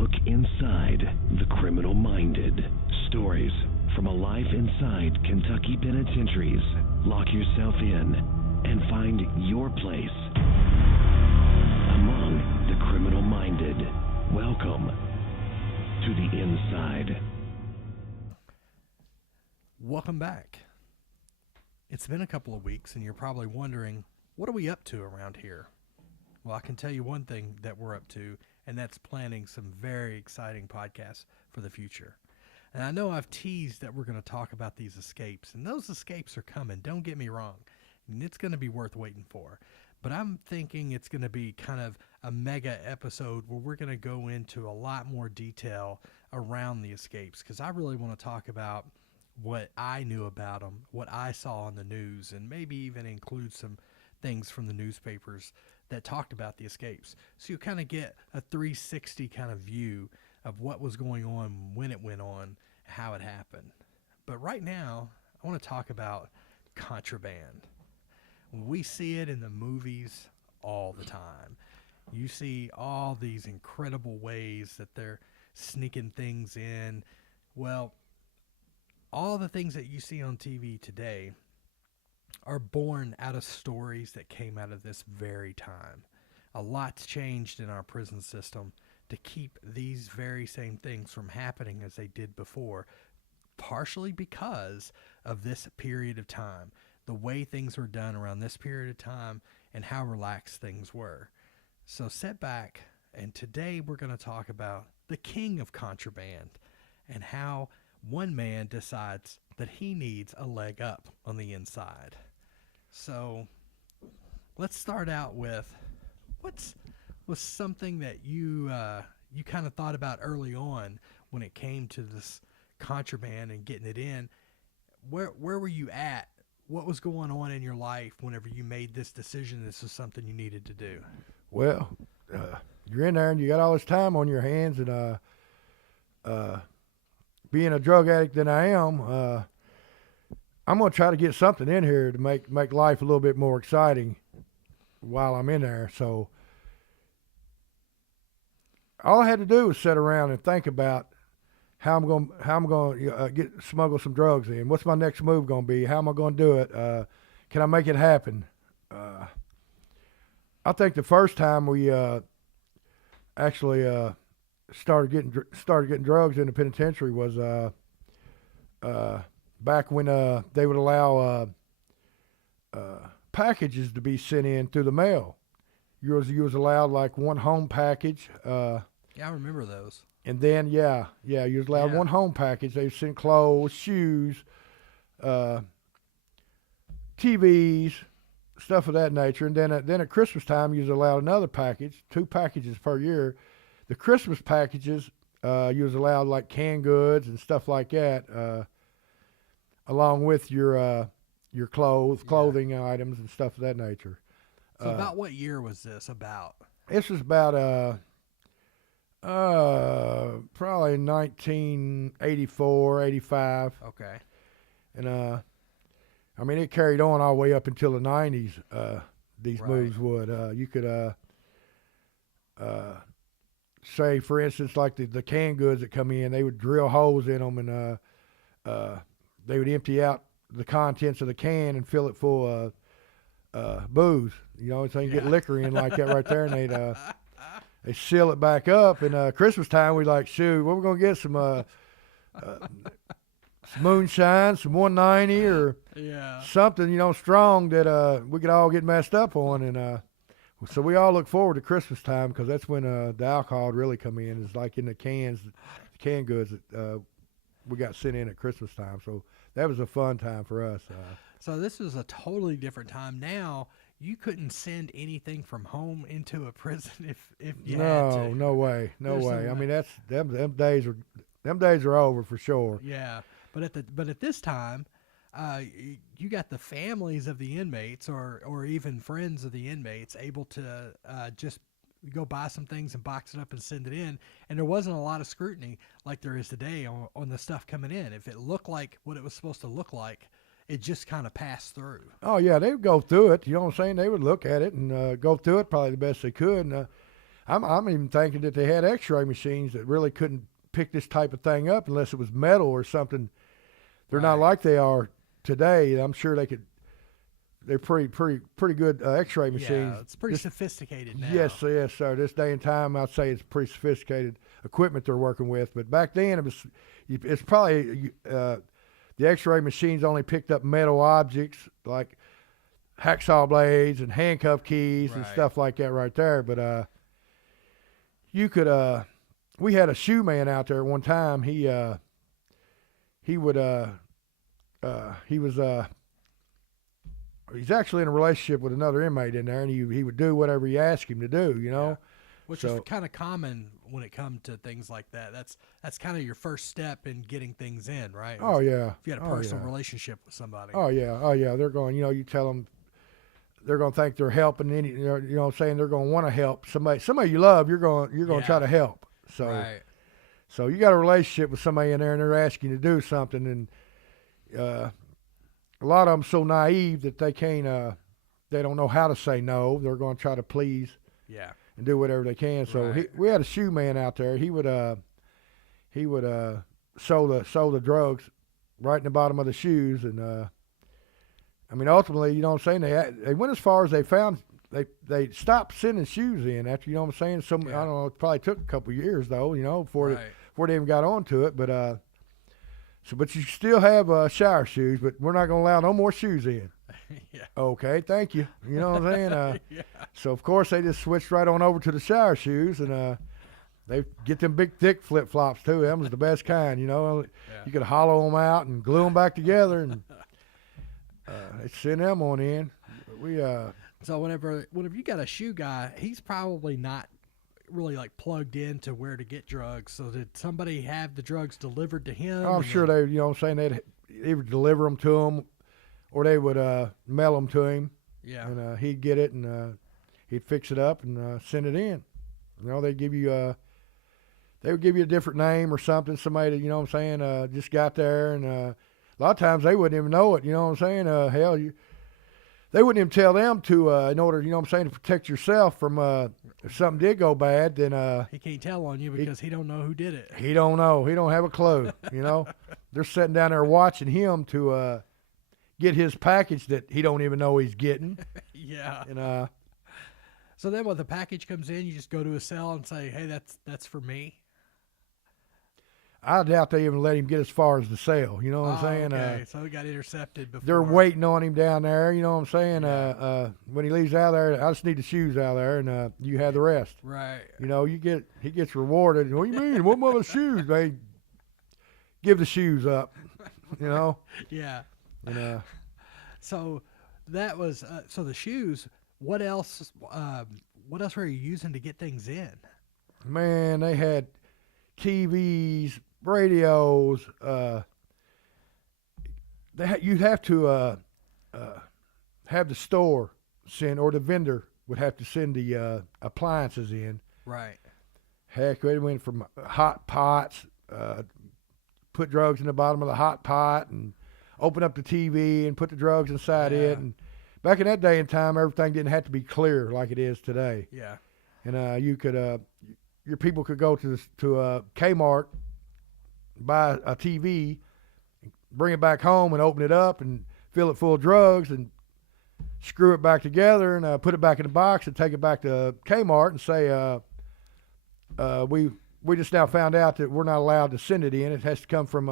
look inside the criminal-minded. Stories from a life inside Kentucky penitentiaries. Lock yourself in and find your place among the criminal-minded. Welcome to the inside. Welcome back. It's been a couple of weeks, and you're probably wondering, what are we up to around here? Well, I can tell you one thing that we're up to, and that's planning some very exciting podcasts for the future. And I know I've teased that we're going to talk about these escapes, and those escapes are coming. Don't get me wrong. And it's going to be worth waiting for. But I'm thinking it's going to be kind of a mega episode where we're going to go into a lot more detail around the escapes, because I really want to talk about what I knew about them, what I saw on the news, and maybe even include some things from the newspapers that talked about the escapes. So you kind of get a 360 kind of view of what was going on, when it went on, how it happened. But right now, I want to talk about contraband. We see it in the movies all the time. You see all these incredible ways that they're sneaking things in. Well, all the things that you see on TV today are born out of stories that came out of this very time. A lot's changed in our prison system to keep these very same things from happening as they did before, partially because of this period of time, the way things were done around this period of time, and how relaxed things were. So sit back, and today we're going to talk about the king of contraband and how one man decides that he needs a leg up on the inside. So let's start out with what's something that you kind of thought about early on when it came to this contraband and getting it in. Where were you at? What was going on in your life whenever you made this decision this is something you needed to do? Well, you're in there and you got all this time on your hands, and being a drug addict that I am, I'm going to try to get something in here to make life a little bit more exciting while I'm in there. So all I had to do was sit around and think about how I'm going to smuggle some drugs in. What's my next move going to be? How am I going to do it? Can I make it happen? I think the first time we actually started getting drugs in the penitentiary was back when they would allow packages to be sent in through the mail. You was allowed like one home package. Yeah, I remember those. And then you was allowed one home package. They would send clothes, shoes, TVs, stuff of that nature. And then at Christmas time, you was allowed another package, 2 packages per year. The Christmas packages, you was allowed like canned goods and stuff like that, along with your clothing items and stuff of that nature. So about what year was this about? This was about probably 1984, 85. Okay. And I mean, it carried on all the way up until the 90s. These moves would. You could say, for instance, like the canned goods that come in, they would drill holes in them, and they would empty out the contents of the can and fill it full of booze. You know, so you get liquor in like that right there, and they seal it back up. And Christmas time, we like, shoot, we're going to get some moonshine, some 190 or something, you know, strong that we could all get messed up on. And so we all look forward to Christmas time, because that's when the alcohol would really come in. It's like in the canned goods that we got sent in at Christmas time. So that was a fun time for us. So this was a totally different time. Now you couldn't send anything from home into a prison if you had to. No way. I mean, that's them days are over for sure. Yeah, but at this time, you got the families of the inmates or even friends of the inmates able to just go buy some things and box it up and send it in. And there wasn't a lot of scrutiny like there is today on the stuff coming in. If it looked like what it was supposed to look like, it just kind of passed through. Oh, yeah, they would go through it. You know what I'm saying? They would look at it and go through it probably the best they could. And I'm even thinking that they had X-ray machines that really couldn't pick this type of thing up unless it was metal or something. They're not like they are today. I'm sure they could. They're pretty good X-ray machines. Yeah, it's pretty sophisticated now. Yes, sir. This day and time, I'd say it's pretty sophisticated equipment they're working with. But back then, it's probably the X-ray machines only picked up metal objects like hacksaw blades and handcuff keys and stuff like that right there. But you could. We had a shoe man out there one time. He was. He's actually in a relationship with another inmate in there, and he would do whatever you asked him to do, you know. Yeah. Which is kind of common when it comes to things like that. That's kind of your first step in getting things in, right? Oh yeah. If you had a personal relationship with somebody. Oh yeah. They're going. You know, you tell them they're going to think they're helping. You know what I'm saying? They're going to want to help somebody you love. You're going to try to help. So so you got a relationship with somebody in there, and they're asking you to do something, and a lot of them so naive that they can't, they don't know how to say no. They're going to try to please, and do whatever they can. So we had a shoe man out there. He would sew the drugs right in the bottom of the shoes, and I mean ultimately, you know what I'm saying? They went as far as they found. They stopped sending shoes in after, you know what I'm saying? I don't know. It probably took a couple of years though, you know, before they even got onto it, but. But you still have shower shoes, but we're not going to allow no more shoes in. Okay, thank you. You know what I'm saying? So, of course, they just switched right on over to the shower shoes, and they get them big, thick flip-flops, too. Them was the best kind, you know. You could hollow them out and glue them back together, and they send them on in. But so whenever you got a shoe guy, he's probably not really like plugged into where to get drugs. So did somebody have the drugs delivered to him? I'm sure they, you know what I'm saying, they'd either deliver them to him or they would mail them to him. Yeah. And he'd get it, and he'd fix it up and send it in. You know, they would give you a different name or something. Somebody that, you know what I'm saying, just got there, and a lot of times they wouldn't even know it. You know what I'm saying? They wouldn't even tell them to, in order, you know what I'm saying, to protect yourself from, if something did go bad, then he can't tell on you because he don't know who did it. He don't know. He don't have a clue, you know. They're sitting down there watching him to get his package that he don't even know he's getting. Yeah. And so then when the package comes in, you just go to a cell and say, hey, that's for me? I doubt they even let him get as far as the cell. You know what I'm saying? Okay. So he got intercepted before. They're waiting on him down there. You know what I'm saying? Yeah. When he leaves out there, I just need the shoes out there, and you have the rest. Right. You know, he gets rewarded. What do you mean? What mother shoes? They give the shoes up. You know? Yeah. And so that was so the shoes. What else? What else were you using to get things in? Man, they had TVs, radios. You'd have to have the store send, or the vendor would have to send the appliances in. Right. Heck, they went from hot pots, put drugs in the bottom of the hot pot, and open up the TV and put the drugs inside it. And back in that day and time, everything didn't have to be clear like it is today. Yeah. And you could, your people could go to Kmart, buy a TV, bring it back home and open it up and fill it full of drugs and screw it back together and put it back in the box and take it back to Kmart and say, we just now found out that we're not allowed to send it in. It has to come from,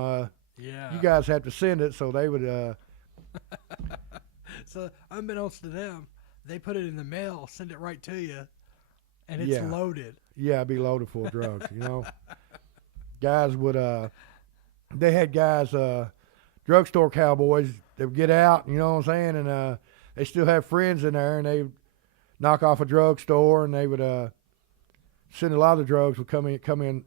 you guys have to send it. So they would, so unbeknownst to them, they put it in the mail, send it right to you, and it's loaded. Yeah, it'd be loaded full of drugs, you know. Guys would, they had guys, drugstore cowboys, they would get out, you know what I'm saying, and they still have friends in there, and they would knock off a drugstore, and they would send a lot of the drugs would come in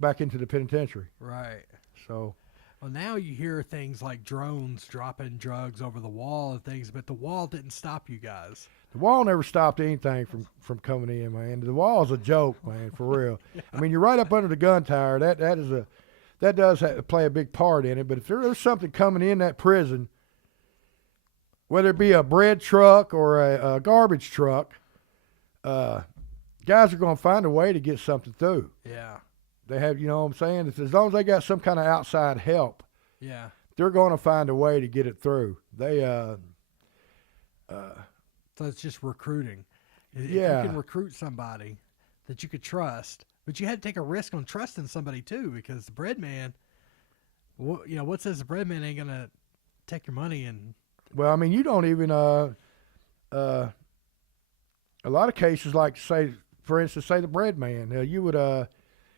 back into the penitentiary. Right. So. Well, now you hear things like drones dropping drugs over the wall and things, but the wall didn't stop you guys. The wall never stopped anything from coming in, man. The wall's a joke, man, for real. I mean, you're right up under the gun tower. That does play a big part in it. But if there's something coming in that prison, whether it be a bread truck or a garbage truck, guys are going to find a way to get something through. Yeah. They have, you know what I'm saying? It's, as long as they got some kind of outside help, Yeah. they're going to find a way to get it through. They, So it's just recruiting. If Yeah. you can recruit somebody that you could trust, but you had to take a risk on trusting somebody too, because the bread man, what says the bread man ain't gonna take your money and well, I mean, you don't even, a lot of cases, like say, for instance, say the bread man, you would,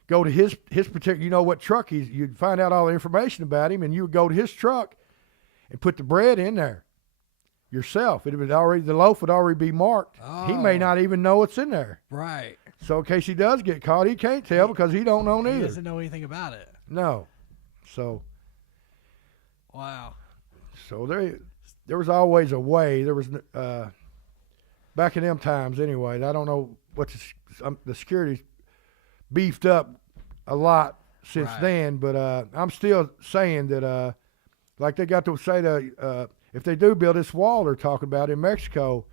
go to his particular, you know what truck you'd find out all the information about him, and you would go to his truck and put the bread in there yourself. It would already, the loaf would already be marked. He may Oh. not even know it's in there. right. So in case he does get caught, he can't tell because he don't know He neither. doesn't know anything about it. No. So Wow. there was always a way. There was back in them times anyway. I don't know what the security's beefed up a lot since Right. then, but I'm still saying that like they got to say that if they do build this wall they're talking about in Mexico,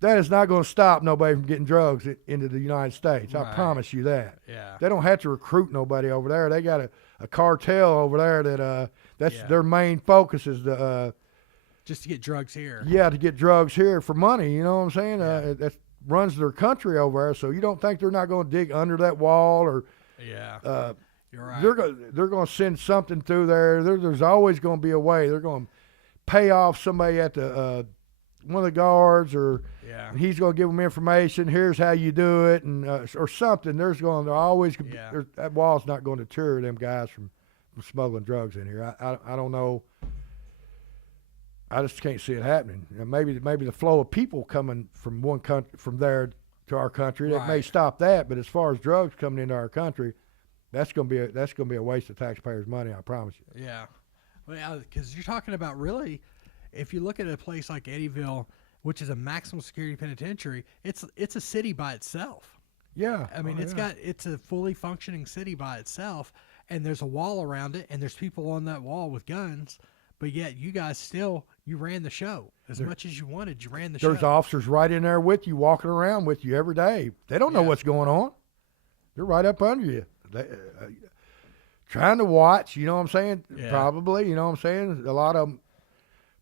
that is not going to stop nobody from getting drugs into the United States. I Right. promise you that. Yeah. They don't have to recruit nobody over there. They got a cartel over there that that's Yeah. their main focus is to Just to get drugs here. to get drugs here for money. You know what I'm saying? Yeah. That runs their country over there. So you don't think they're not going to dig under that wall or Yeah. You're right. they're going to send something through there. There's always going to be a way. They're going to pay off somebody at the one of the guards, or yeah. he's going to give them information. Here's how you do it, and or something. They're always Yeah. that wall's not going to deter them guys from smuggling drugs in here. I don't know. I just can't see it happening. Maybe the flow of people coming from one country from there to our country that may Right. stop that. But as far as drugs coming into our country, that's going to be a waste of taxpayers' money. I promise you. Yeah. Well, because you're talking about really, if you look at a place like Eddyville, which is a maximum security penitentiary, it's a city by itself. Yeah. I mean, it's a fully functioning city by itself, and there's a wall around it, and there's people on that wall with guns, but yet you guys you ran the show as much as you wanted. You ran the show. There's officers right in there with you, walking around with you every day. They don't know Yeah. what's going on. They're right up under you. They, trying to watch, you know what I'm saying? Yeah. Probably, you know what I'm saying? A lot of them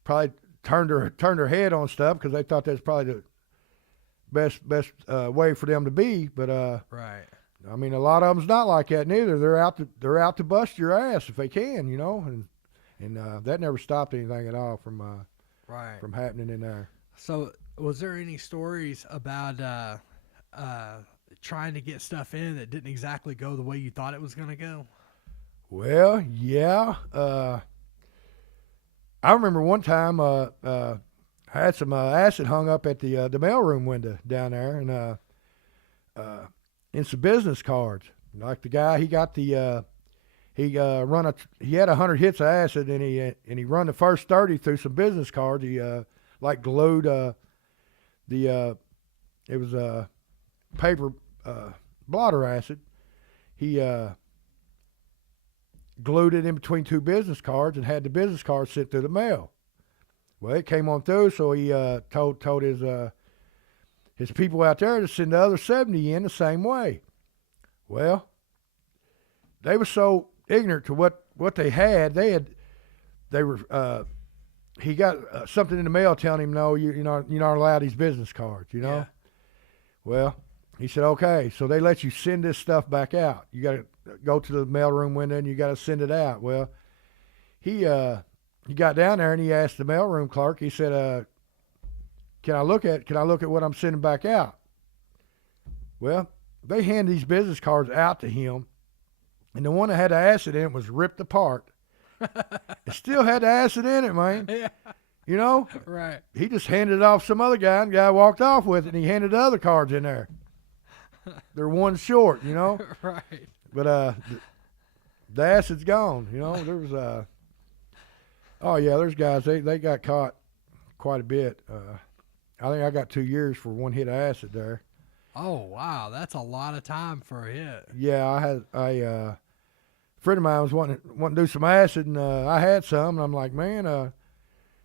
probably turned their head on stuff because they thought that's probably the best way for them to be. But Right. I mean, a lot of them's not like that neither. They're out to bust your ass if they can, you know, and that never stopped anything at all from Right. happening in there. So, was there any stories about trying to get stuff in that didn't exactly go the way you thought it was going to go? Well, yeah. I remember one time I had some acid hung up at the mailroom window down there, and in some business cards. Like the guy, he got the he had 100 hits of acid, and he run the first 30 through some business cards. He like glued it was paper blotter acid. He glued it in between two business cards and had the business cards sent through the mail. Well, it came on through, so he told his people out there to send the other 70 in the same way. Well, they were so ignorant to what they had. He got something in the mail telling him, no, you're not allowed these business cards, you know? Yeah. Well, he said, okay, so they let you send this stuff back out. You got to go to the mailroom window and you got to send it out. Well, he got down there and he asked the mailroom clerk. He said, "Can I look at what I'm sending back out?" Well, they hand these business cards out to him, and the one that had the acid in it was ripped apart. It still had the acid in it, man. Yeah. You know, Right. he just handed it off some other guy, and the guy walked off with it, and he handed the other cards in there. They're one short, you know. Right. But the acid's gone. You know, there was oh yeah, there's guys they got caught quite a bit. I think I got 2 years for one hit of acid there. Oh wow, that's a lot of time for a hit. Yeah, a friend of mine was wanting to do some acid, and I had some, and I'm like, man,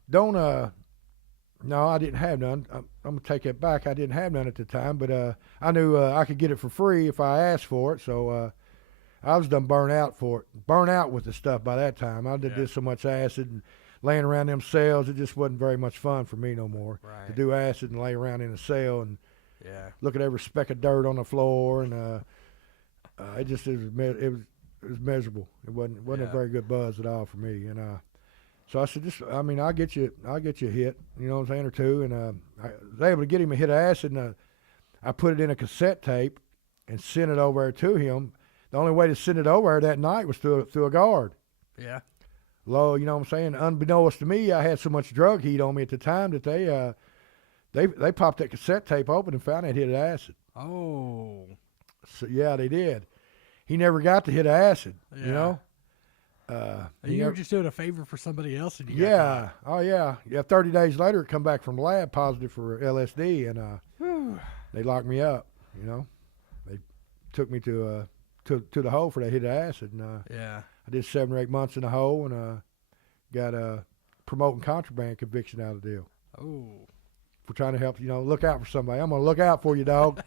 don't No, I didn't have none. I'm gonna take it back. I didn't have none at the time, but I knew I could get it for free if I asked for it. So I was done burnt out with the stuff by that time. I did so much acid and laying around them cells. It just wasn't very much fun for me no more to do acid and lay around in a cell and look at every speck of dirt on the floor, and it was miserable. It wasn't a very good buzz at all for me, and so I said, I'll get you a hit, you know what I'm saying, or two, and I was able to get him a hit of acid, and I put it in a cassette tape and sent it over to him. The only way to send it over that night was through a guard. Yeah. Low, you know what I'm saying? Unbeknownst to me, I had so much drug heat on me at the time that they popped that cassette tape open and found that hit of acid. Oh. So yeah, they did. He never got the hit of acid, you know? You were just doing a favor for somebody else, and oh yeah. 30 days later, it come back from lab positive for LSD, and they locked me up. You know, they took me to the hole for that hit of acid, and I did 7 or 8 months in the hole, and got a promoting contraband conviction out of the deal. Oh, for trying to help, look out for somebody. I'm gonna look out for you, dog.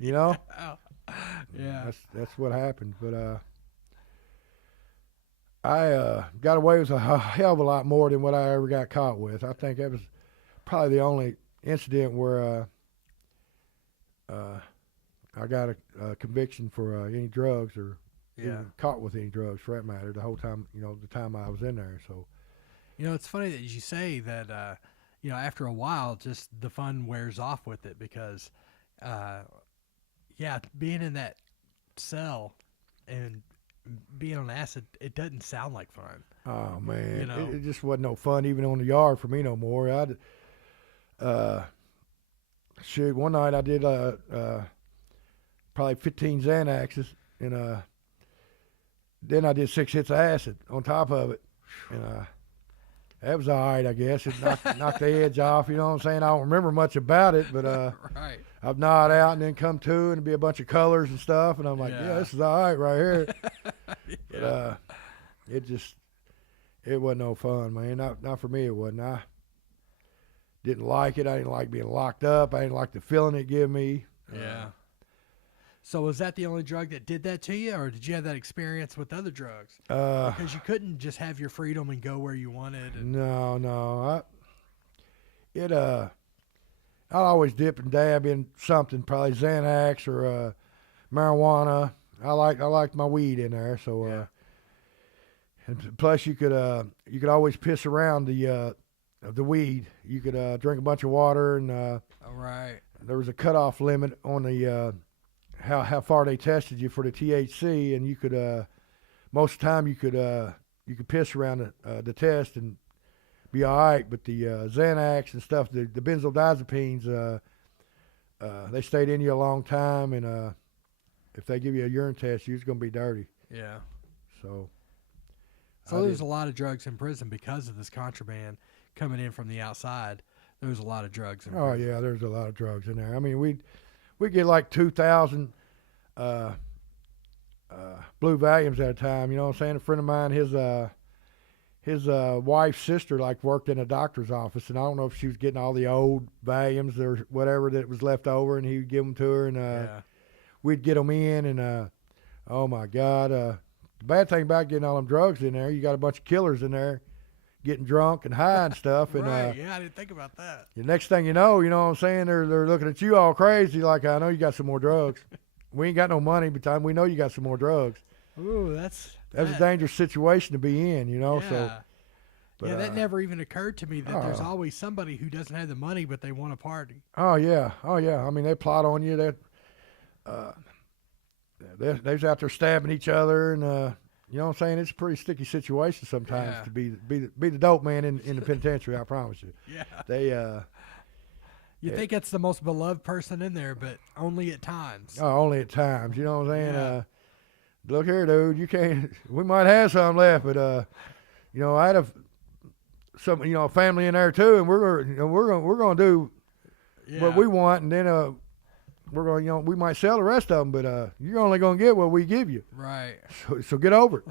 Yeah, that's what happened, but. I got away with a hell of a lot more than what I ever got caught with. I think that was probably the only incident where I got a conviction for any drugs or even caught with any drugs, for that matter, the whole time, the time I was in there. So, it's funny that you say that, after a while, just the fun wears off with it because, being in that cell and being on acid, it doesn't sound like fun. Oh man, it just wasn't no fun even on the yard for me no more. One night I did probably 15 Xanaxes, and then I did 6 hits of acid on top of it, and that was all right, I guess. It knocked the edge off, you know what I'm saying? I don't remember much about it, but right. I've nod out and then come to, and it'd be a bunch of colors and stuff, and I'm like, this is all right here. But it wasn't no fun, man. Not for me, it wasn't. I didn't like it. I didn't like being locked up. I didn't like the feeling it gave me. Yeah. So was that the only drug that did that to you, or did you have that experience with other drugs? Because you couldn't just have your freedom and go where you wanted. No. I'll always dip and dab in something, probably Xanax or marijuana. I liked my weed in there, so and plus you could always piss around the weed. You could drink a bunch of water, and all right. There was a cutoff limit on the how far they tested you for the THC, and you could most of the time you could piss around the test and be all right, but the Xanax and stuff, the benzodiazepines, they stayed in you a long time, and if they give you a urine test, you're going to be dirty. Yeah. So there's a lot of drugs in prison because of this contraband coming in from the outside. There's a lot of drugs in prison. Oh yeah, there's a lot of drugs in there. I mean, we get like 2,000 blue Valiums at a time. You know what I'm saying? A friend of mine, his wife's sister worked in a doctor's office, and I don't know if she was getting all the old Valiums or whatever that was left over, and he would give them to her, and we'd get them in, and oh my God, the bad thing about getting all them drugs in there, you got a bunch of killers in there getting drunk and high and stuff, and right, I didn't think about that. The next thing you know what I'm saying, they're looking at you all crazy, like, I know you got some more drugs. We ain't got no money, but we know you got some more drugs. Ooh, that's a dangerous situation to be in, Yeah. So. But, that never even occurred to me that there's always somebody who doesn't have the money, but they want to party. Oh yeah. I mean, they plot on you. They're out there stabbing each other, and you know what I'm saying. It's a pretty sticky situation sometimes to be the dope man in the penitentiary. I promise you. Yeah. They. You think it's the most beloved person in there, but only at times. Oh, only at times. You know what I'm saying. Yeah. Look here, dude. You can't. We might have some left, but I had a family in there too, and we're gonna do what we want, and then we're gonna we might sell the rest of them, but you're only gonna get what we give you. Right. So get over it.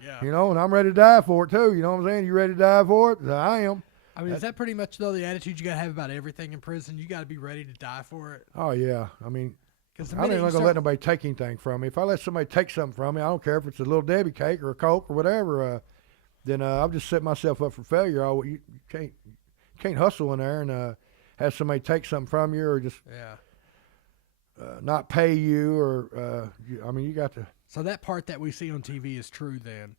Yeah. And I'm ready to die for it too. You know what I'm saying? You ready to die for it? I am. I mean, is that pretty much, though, the attitude you got to have about everything in prison? You got to be ready to die for it. Oh, yeah. I mean, Because I ain't going to let nobody take anything from me. If I let somebody take something from me, I don't care if it's a Little Debbie cake or a Coke or whatever, then I'll just set myself up for failure. You can't hustle in there and have somebody take something from you or just not pay you or, I mean, you got to. So that part that we see on TV is true then.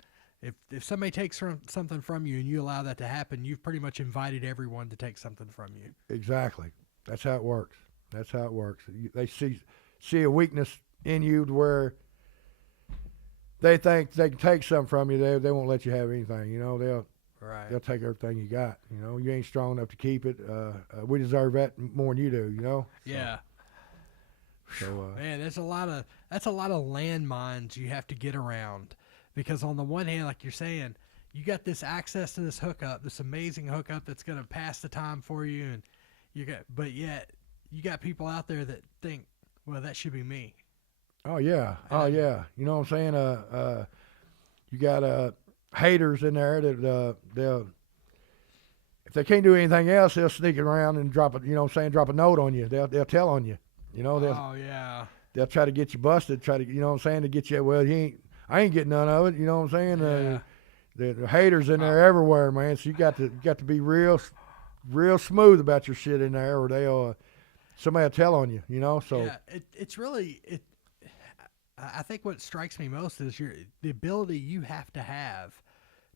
If somebody takes something from you and you allow that to happen, you've pretty much invited everyone to take something from you. Exactly. That's how it works. That's how it works. They see a weakness in you to where they think they can take something from you. They won't let you have anything. You know, they'll take everything you got. You know, you ain't strong enough to keep it. We deserve that more than you do. You know. Yeah. So man, that's a lot of landmines you have to get around. Because on the one hand, like you're saying, you got this access to this hookup, this amazing hookup that's going to pass the time for you, and but yet you got people out there that think, well, that should be me. Oh yeah, yeah. You know what I'm saying? You got haters in there that they'll, if they can't do anything else, they'll sneak around and drop a, you know what I'm saying, drop a note on you. They'll tell on you. You know, they'll try to get you busted. Try to, you know what I'm saying, to get you. Well, I ain't getting none of it. You know what I'm saying? The haters in there everywhere, man. So you got to be real smooth about your shit in there, or somebody will tell on you. You know, so it's really. I think what strikes me most is the ability you have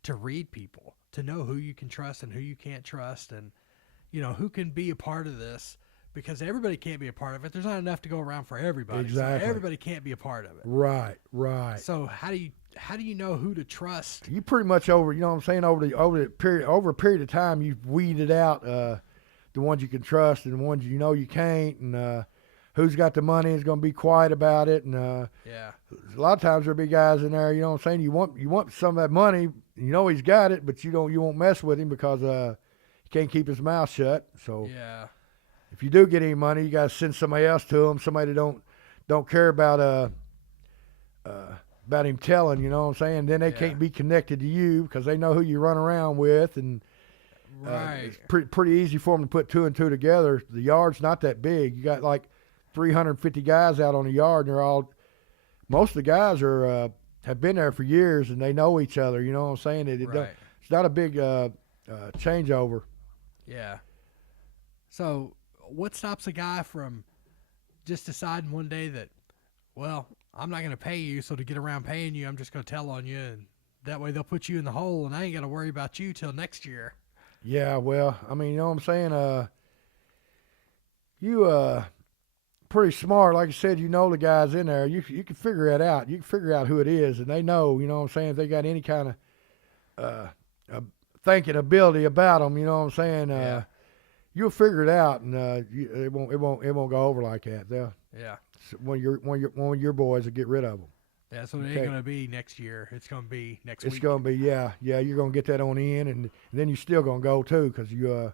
to read people, to know who you can trust and who you can't trust, and you know who can be a part of this. Because everybody can't be a part of it. There's not enough to go around for everybody. Exactly. So everybody can't be a part of it. Right. So how do you know who to trust? You pretty much you know what I'm saying, over a period of time, you've weeded out the ones you can trust and the ones you know you can't, and who's got the money is going to be quiet about it. And a lot of times there'll be guys in there, you know what I'm saying, you want some of that money, you know he's got it, but you won't mess with him because he can't keep his mouth shut. So if you do get any money, you got to send somebody else to him, somebody that don't care about him telling, you know what I'm saying? Then they can't be connected to you because they know who you run around with, and it's pretty easy for them to put two and two together. The yard's not that big. You got like 350 guys out on the yard, and most of the guys have been there for years, and they know each other. You know what I'm saying? It's not a big changeover. Yeah. So what stops a guy from just deciding one day that, well, I'm not going to pay you, so to get around paying you, I'm just going to tell on you, and that way they'll put you in the hole, and I ain't got to worry about you till next year. Yeah, well, I mean, you know what I'm saying? You pretty smart. Like I said, you know the guys in there. You can figure that out. You can figure out who it is, and they know, you know what I'm saying, if they got any kind of thinking ability about them, you know what I'm saying? You'll figure it out, and it won't go over like that. One of your boys will get rid of them. Yeah, so it ain't going to be next year. It's going to be next week. It's going to be, you're going to get that on in, and then you're still going to go too, because you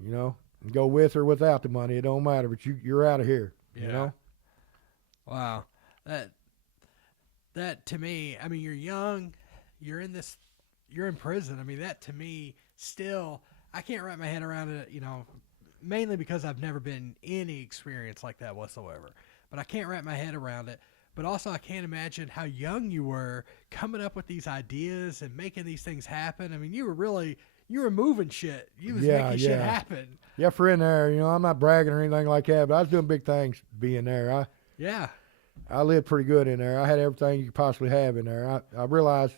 know, go with or without the money, it don't matter. But you're out of here. You know. Wow, that to me, I mean, you're young, you're in prison. I mean, that to me still. I can't wrap my head around it, you know, mainly because I've never been any experience like that whatsoever. But I can't wrap my head around it. But also I can't imagine how young you were coming up with these ideas and making these things happen. I mean, you were moving shit. You was making shit happen. Yeah, for in there, you know, I'm not bragging or anything like that, but I was doing big things being there. I lived pretty good in there. I had everything you could possibly have in there. I realized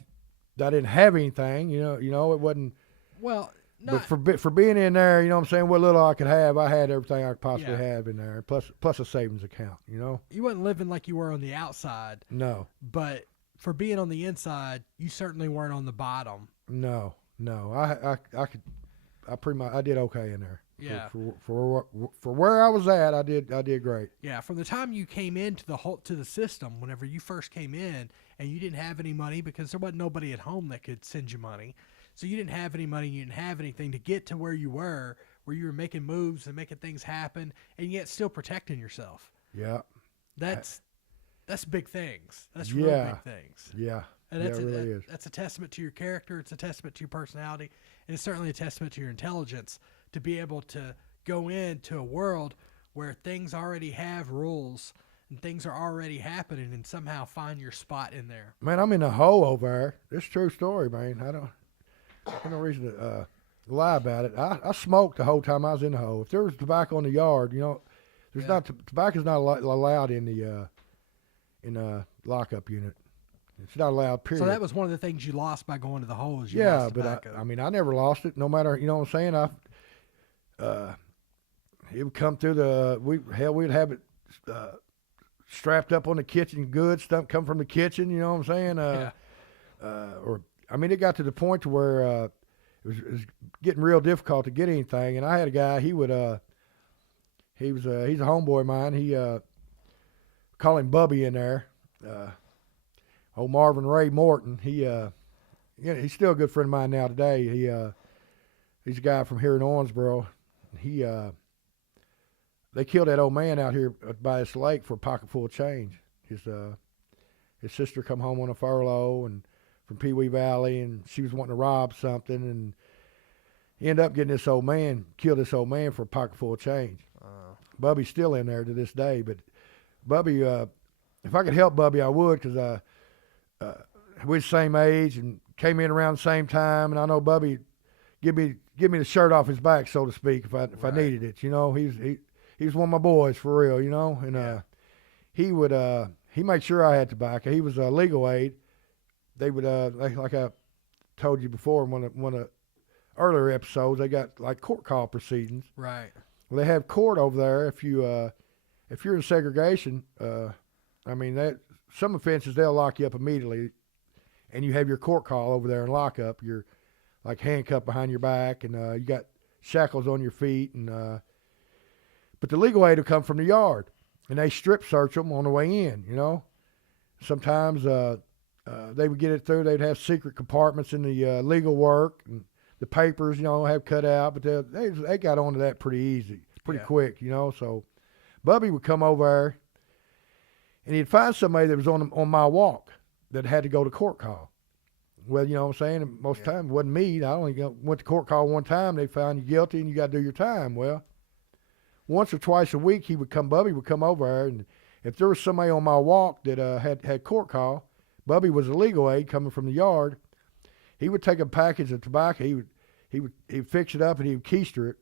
that I didn't have anything, you know, it wasn't. Well, but for being in there, you know what I'm saying, what little I could have, I had everything I could possibly have in there, plus a savings account, you know. You wasn't living like you were on the outside. No. But for being on the inside, you certainly weren't on the bottom. No. I did okay in there. Yeah. For where I was at, I did great. Yeah, from the time you came into the system, whenever you first came in, and you didn't have any money because there wasn't nobody at home that could send you money. So you didn't have any money, you didn't have anything to get to where you were making moves and making things happen, and yet still protecting yourself. Yeah. That's big things. That's real big things. Yeah. And it really is. That's a testament to your character. It's a testament to your personality. And it's certainly a testament to your intelligence to be able to go into a world where things already have rules and things are already happening and somehow find your spot in there. Man, I'm in a hole over there. It's a true story, man. There's no reason to lie about it. I smoked the whole time I was in the hole. If there was tobacco in the yard, there's not tobacco's not allowed in the lockup unit. It's not allowed, period. So that was one of the things you lost by going to the hole. Is you Yeah, lost tobacco. but I never lost it. No matter, you know what I'm saying. It would come through we'd have it strapped up on the kitchen goods, stuff come from the kitchen. You know what I'm saying. It got to the point to where it was getting real difficult to get anything. And I had a guy. He's a homeboy of mine. He call him Bubby in there. Old Marvin Ray Morton. He's still a good friend of mine now today. He's a guy from here in Owensboro. They killed that old man out here by this lake for a pocket full of change. His sister come home on a furlough and from Pee Wee Valley, and she was wanting to rob something, and he ended up getting killed this old man for a pocket full of change. Bubby's still in there to this day, but Bubby, if I could help Bubby, I would, because we're the same age and came in around the same time, and I know Bubby give me the shirt off his back, so to speak, if I needed it. He was one of my boys for real, and he made sure I had tobacco. He was legal aid. They would like I told you before in one of earlier episodes, they got like court call proceedings. Right. Well, they have court over there if you're in segregation. That some offenses they'll lock you up immediately, and you have your court call over there and lock up. You're like handcuffed behind your back, and you got shackles on your feet, and but the legal aid will come from the yard, and they strip search them on the way in. Sometimes they would get it through. They'd have secret compartments in the legal work, and the papers, have cut out, but they got onto that pretty easy, pretty quick, So Bubby would come over there, and he'd find somebody that was on my walk that had to go to court call. Well, you know what I'm saying? And most of the time, it wasn't me. I only went to court call one time. They found you guilty, and you got to do your time. Well, once or twice a week, Bubby would come over there, and if there was somebody on my walk that had court call, Bubby was a legal aid coming from the yard. He would take a package of tobacco. He'd fix it up, and he would keister it,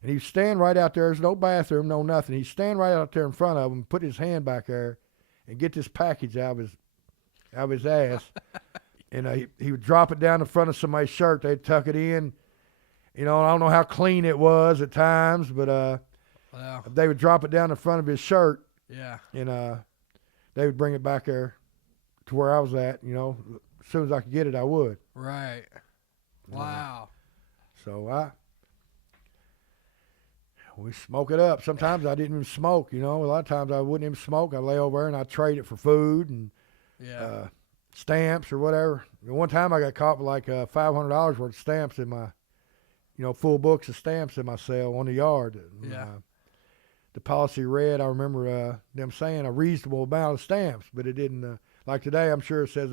and he'd stand right out there. There's no bathroom, no nothing. He'd stand right out there in front of him, put his hand back there, and get this package out of his ass. And he would drop it down the front of somebody's shirt. They'd tuck it in. I don't know how clean it was at times, but they would drop it down the front of his shirt. Yeah. And they would bring it back there to where I was at. As soon as I could get it, I would. Right. Wow. So we smoke it up. Sometimes I didn't even smoke. A lot of times I wouldn't even smoke. I'd lay over there and I'd trade it for food and stamps or whatever. And one time I got caught with like $500 worth of stamps in my, full books of stamps in my cell on the yard. Yeah. The policy read, I remember them saying a reasonable amount of stamps, but it didn't. Like today, I'm sure it says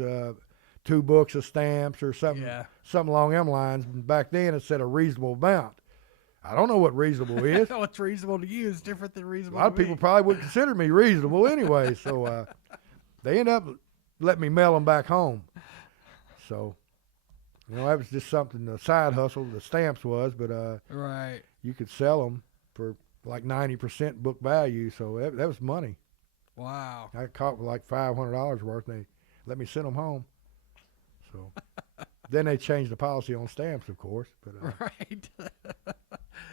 2 books of stamps or something, something along them lines. Back then, it said a reasonable amount. I don't know what reasonable is. What's reasonable to you is different than reasonable. A lot of people probably wouldn't consider me reasonable anyway. So they end up letting me mail them back home. So, that was just something, a side hustle, the stamps was, but right. You could sell them for like 90% book value, so that was money. Wow. I got caught with like $500 worth, and they let me send them home. So then they changed the policy on stamps, of course. But right.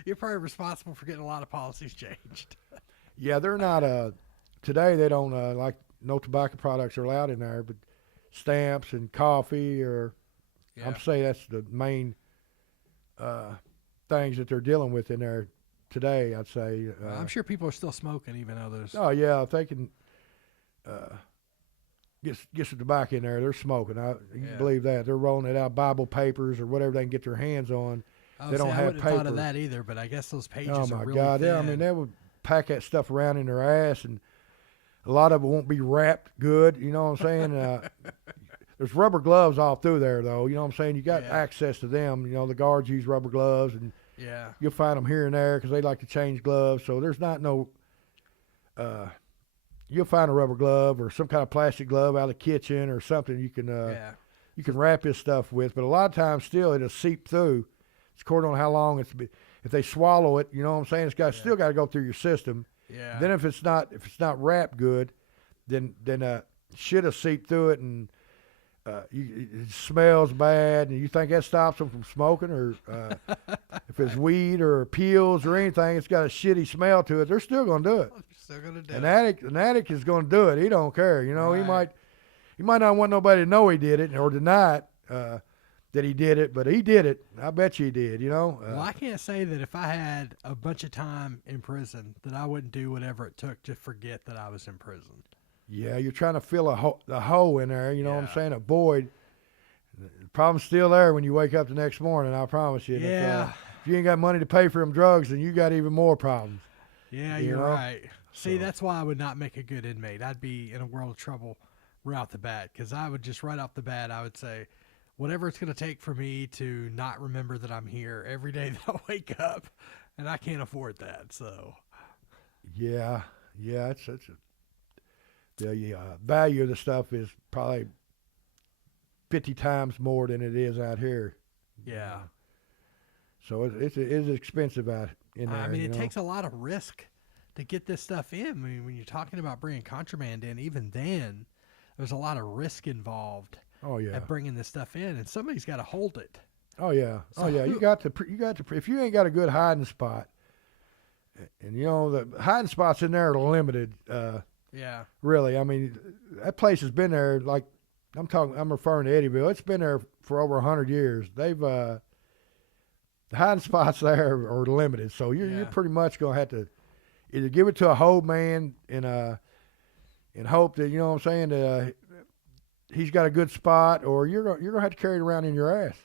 You're probably responsible for getting a lot of policies changed. Yeah, they're not. Today they don't like no tobacco products are allowed in there, but stamps and coffee or I'm saying that's the main things that they're dealing with in there today, I'd say. I'm sure people are still smoking even though there's... Oh, yeah, if they can get some tobacco in there, they're smoking. You can believe that. They're rolling it out, Bible papers or whatever they can get their hands on. They don't have I wouldn't paper. Have thought of that either, but I guess those pages are really God, thin. yeah, I mean, they would pack that stuff around in their ass, and a lot of it won't be wrapped good, you know what I'm saying? There's rubber gloves all through there, though. You know what I'm saying? You got Yeah. access to them. You know, the guards use rubber gloves, and Yeah. you'll find them here and there because they like to change gloves. So there's not no. You'll find a rubber glove or some kind of plastic glove out of the kitchen or something you can Yeah. you can wrap this stuff with. But a lot of times, still, it'll seep through. It's according on how long it's been. If they swallow it, you know what I'm saying? It's got still got to go through your system. Yeah. Then if it's not wrapped good, then shit will seep through it, and it smells bad, and you think that stops them from smoking, or if it's weed or peels or anything, it's got a shitty smell to it. They're still gonna do it. Still gonna do An it. addict is gonna do it. He don't care. You know, Right. he might not want nobody to know he did it or deny it that he did it, but he did it. I bet you he did. You know. Well, I can't say that if I had a bunch of time in prison that I wouldn't do whatever it took to forget that I was in prison. Yeah, you're trying to fill the hole in there. You know what I'm Yeah. saying? A void. The problem's still there when you wake up the next morning. I promise you. And Yeah. If you ain't got money to pay for them drugs, then you got even more problems. Yeah, You you're know? right. See, So- that's why I would not make a good inmate. I'd be in a world of trouble right off the bat, because I would just right off the bat, I would say, whatever it's going to take for me to not remember that I'm here every day that I wake up, and I can't afford that. So, Yeah, it's the value of the stuff is probably 50 times more than it is out here. yeah. So it's expensive out in there. I mean, you it know? takes a lot of risk to get this stuff in. I mean, when you're talking about bringing contraband in, even then, there's a lot of risk involved Oh yeah. at bringing this stuff in, and somebody's got to hold it. Oh yeah. So Oh yeah. You who- got to. If you ain't got a good hiding spot, and you know the hiding spots in there are limited. Yeah. Really, I mean, that place has been there. Like I'm referring to Eddyville. It's been there for over 100 years. They've the hiding spots there are limited. So you're Yeah. pretty much gonna have to either give it to a whole man and hope that, you know what I'm saying, that he's got a good spot, or you're gonna have to carry it around in your ass.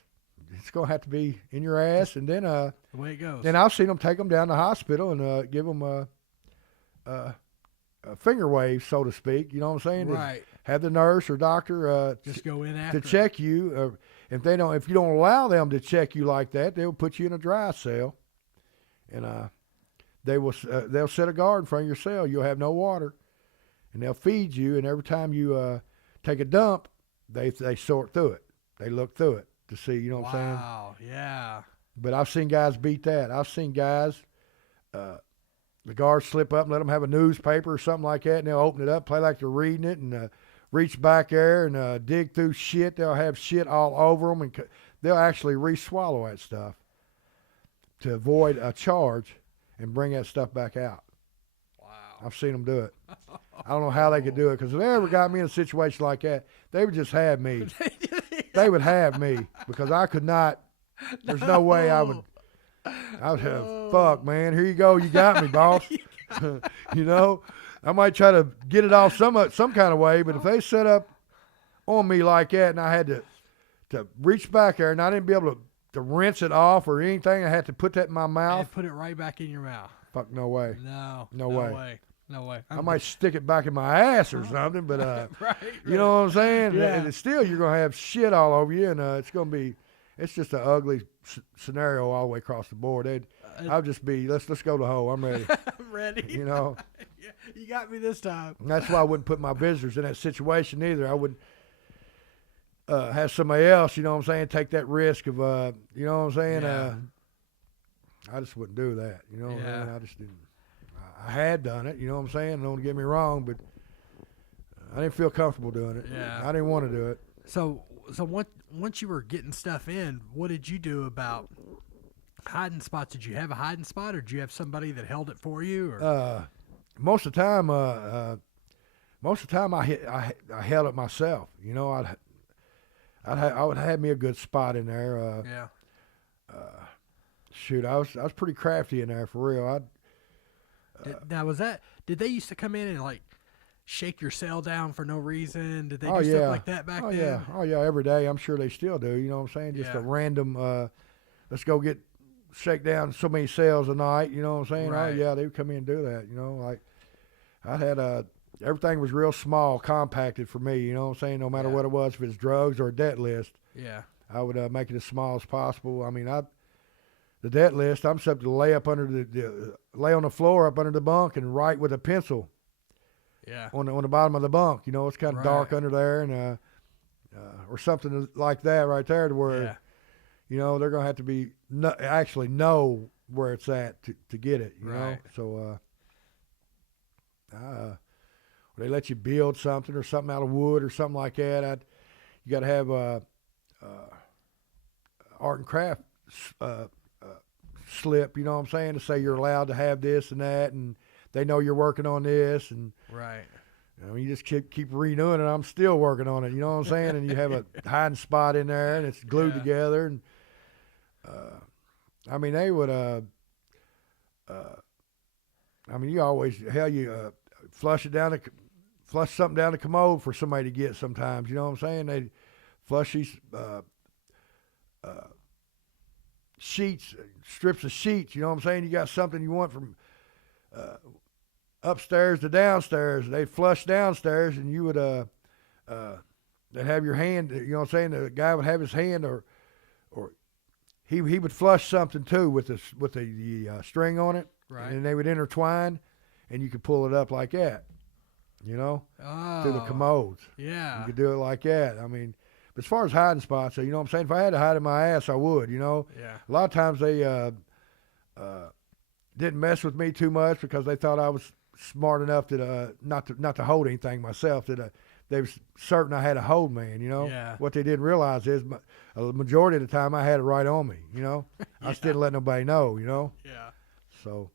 It's gonna have to be in your ass, and then The way it goes. then I've seen them take them down to the hospital and give them a finger wave, so to speak. You know what I'm saying? Right. Have the nurse or doctor Just go in after to it. check you. If you don't allow them to check you like that, they'll put you in a dry cell, and they'll set a guard in front of your cell. You'll have no water, and they'll feed you. And every time you take a dump, they sort through it. They look through it to see. You know what I'm saying? Wow. Yeah. But I've seen guys beat that. I've seen guys, the guards slip up and let them have a newspaper or something like that, and they'll open it up, play like they're reading it, and reach back there and dig through shit. They'll have shit all over them, and they'll actually re-swallow that stuff to avoid a charge and bring that stuff back out. Wow. I've seen them do it. I don't know how they could do it, because if they ever got me in a situation like that, they would just have me. They would have me, because I could not. There's no way I would. I would have, fuck, man. Here you go. You got me, boss. You know, I might try to get it off some kind of way, but if they set up on me like that, and I had to reach back there, and I didn't be able to rinse it off or anything, I had to put that in my mouth. And put it right back in your mouth. Fuck, no way. No. No way. No way. I might stick it back in my ass or something, but Right. you know what I'm saying? Yeah. And still, you're gonna have shit all over you, and it's just an ugly scenario all the way across the board. I'll just be, let's go to the hole. I'm ready. I'm ready. You know, Yeah, you got me this time. and that's why I wouldn't put my visitors in that situation either. I would have somebody else, you know what I'm saying, take that risk of, you know what I'm saying. Yeah. I just wouldn't do that. You know what Yeah. I mean? I just didn't. I had done it. You know what I'm saying? Don't get me wrong, but I didn't feel comfortable doing it. Yeah. I didn't want to do it. So once you were getting stuff in, what did you do about hiding spots? Did you have a hiding spot, or did you have somebody that held it for you? Or Most of the time, I held it myself. You know, I would have me a good spot in there. yeah. Shoot, I was pretty crafty in there for real. Now did they used to come in and like shake your cell down for no reason? Did they Oh do yeah, stuff like that back then? oh yeah, every day. I'm sure they still do. You know what I'm saying? Just Yeah. a random. Let's go shake down so many cells a night. You know what I'm saying? Right. Oh yeah, they would come in and do that. You know, like I had everything was real small, compacted for me. You know what I'm saying? No matter what it was, if it's drugs or a debt list, I would make it as small as possible. I mean, the debt list, I'm supposed to lay up under lay on the floor up under the bunk and write with a pencil. Yeah. On the bottom of the bunk, you know, it's kind of dark under there, and or something like that right there, to where, you know, they're gonna have to be actually know where it's at to get it. You know, so they let you build something or something out of wood or something like that. You got to have art and craft slip, you know what I'm saying, to say you're allowed to have this and that, and they know you're working on this, and you know, you just keep renewing it. I'm still working on it, you know what I'm saying, and you have a hiding spot in there, and it's glued together, and I mean, they would I mean, you always flush something down the commode for somebody to get sometimes, you know what I'm saying. They flush these sheets, strips of sheets, you know what I'm saying. You got something you want from upstairs to downstairs. They flush downstairs, and you would they'd have your hand, you know what I'm saying. The guy would have his hand, or he would flush something too with the string on it, and they would intertwine, and you could pull it up like that, you know, through the commodes. Yeah, you could do it like that. I mean, as far as hiding spots, you know what I'm saying? If I had to hide in my ass, I would, you know? Yeah. A lot of times they didn't mess with me too much because they thought I was smart enough that not to hold anything myself, that they was certain I had a hold man, you know? Yeah. What they didn't realize is a majority of the time I had it right on me, you know? I just didn't let nobody know, you know? Yeah. So.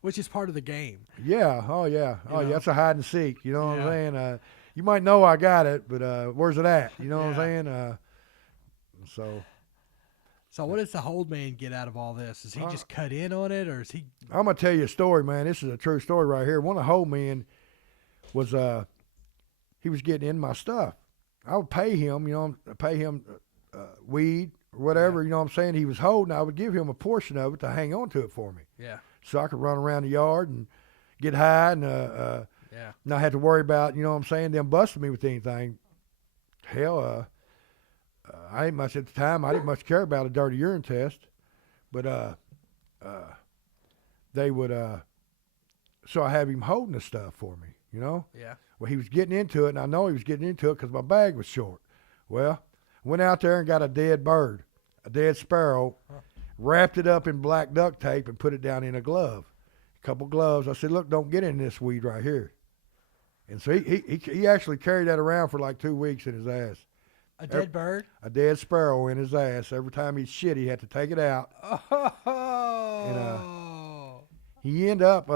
Which is part of the game. Yeah. Oh, yeah. You know? That's a hide and seek, you know what I'm saying? You might know I got it, but where's it at? You know what I'm saying? So what does the hold man get out of all this? Is he just cut in on it, or is he? I'm gonna tell you a story, man. This is a true story right here. One of the hold men was he was getting in my stuff. I would pay him, you know, weed or whatever, you know what I'm saying. He was holding. I would give him a portion of it to hang on to it for me. Yeah. So I could run around the yard and get high and not have to worry about, you know what I'm saying, them busting me with anything. Hell, I ain't much at the time. I didn't much care about a dirty urine test, but they would. So I have him holding the stuff for me, you know. Yeah. Well, he was getting into it, and I know he was getting into it because my bag was short. Well, went out there and got a dead bird, a dead sparrow, wrapped it up in black duct tape and put it down in a glove. A couple gloves. I said, look, don't get in this weed right here. And so he actually carried that around for like 2 weeks in his ass. A dead bird? A dead sparrow in his ass. Every time he shit, he had to take it out. Oh. And he ended up,